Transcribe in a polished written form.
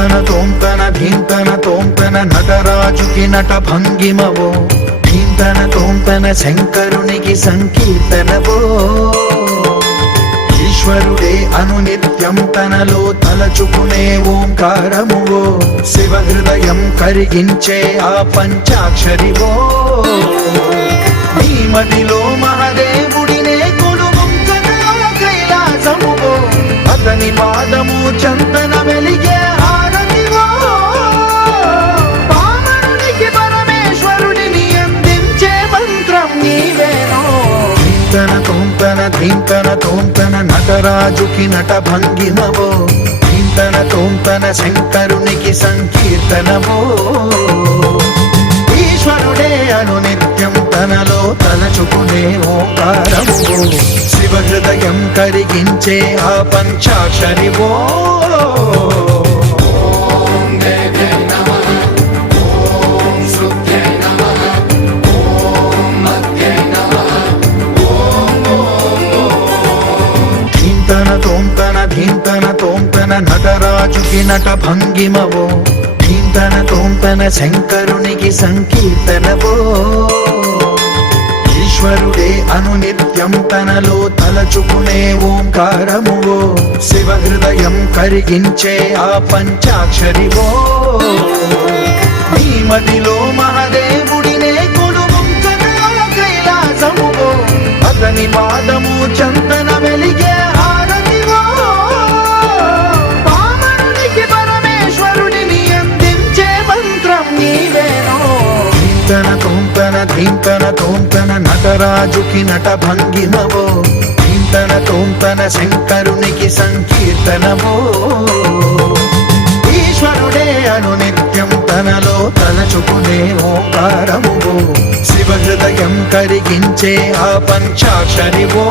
ధీంతన తోంతన ధీంతన తోంతన నటరాజుకి నట భంగిమవో, ధీంతన తోంతన శంకరునికి సంకీర్తనవో. ఈశ్వరుడే అనునిత్యం తనలో తలచుకునే ఓంకారమువో, శివ హృదయం కరిగించే ఆ పంచాక్షరివో. నీ మదిలో మహాదేవుడినే కొలువుంచగా కైలాసమువో, అతని పాదము చందన వెలిగే హారతివో. పామరునికి పరమేశ్వరుడిని అందించే మంత్రం నీవేనో. ధీంతన తోంతన ధీంతన తోంతన నటరాజుకి నట భంగిమవో, ధీంతన తోంతన శంకరునికి సంకీర్తనవో. ఈశ్వరుడే అనునిత్యం తనలో తలచుకునే ఓంకారమువో, శివ హృదయం కరిగించే ఆ పంచాక్షరివో. ధీంతన తోంతన ధీంతన తోంతన నటరాజుకి నట భంగిమవో, ధీంతన తోంతన శంకరునికి సంకీర్తనవో. ఈశ్వరుడే అనునిత్యం తనలో తలచుకునే ఓంకారమువో, శివ హృదయం కరిగించే ఆ పంచాక్షరివో. నీ మదిలో మహాదేవుడినే కొలువుంచగా కైలాసమువో, అతని పాదము చందన వెలిగే హారతివో. పామరునికి పరమేశ్వరుడిని అందించే మంత్రం నీవేనో. ధీంతన తోంతన ధీంతన తోంతన నటరాజుకి నట భంగిమవో, ధీంతన తోంతన శంకరునికి సంకీర్తనవో. ఈశ్వరుడే అనునిత్యం తనలో తలచుకునే ఓంకారమువో, శివ హృదయం కరిగించే ఆ పంచాక్షరివో.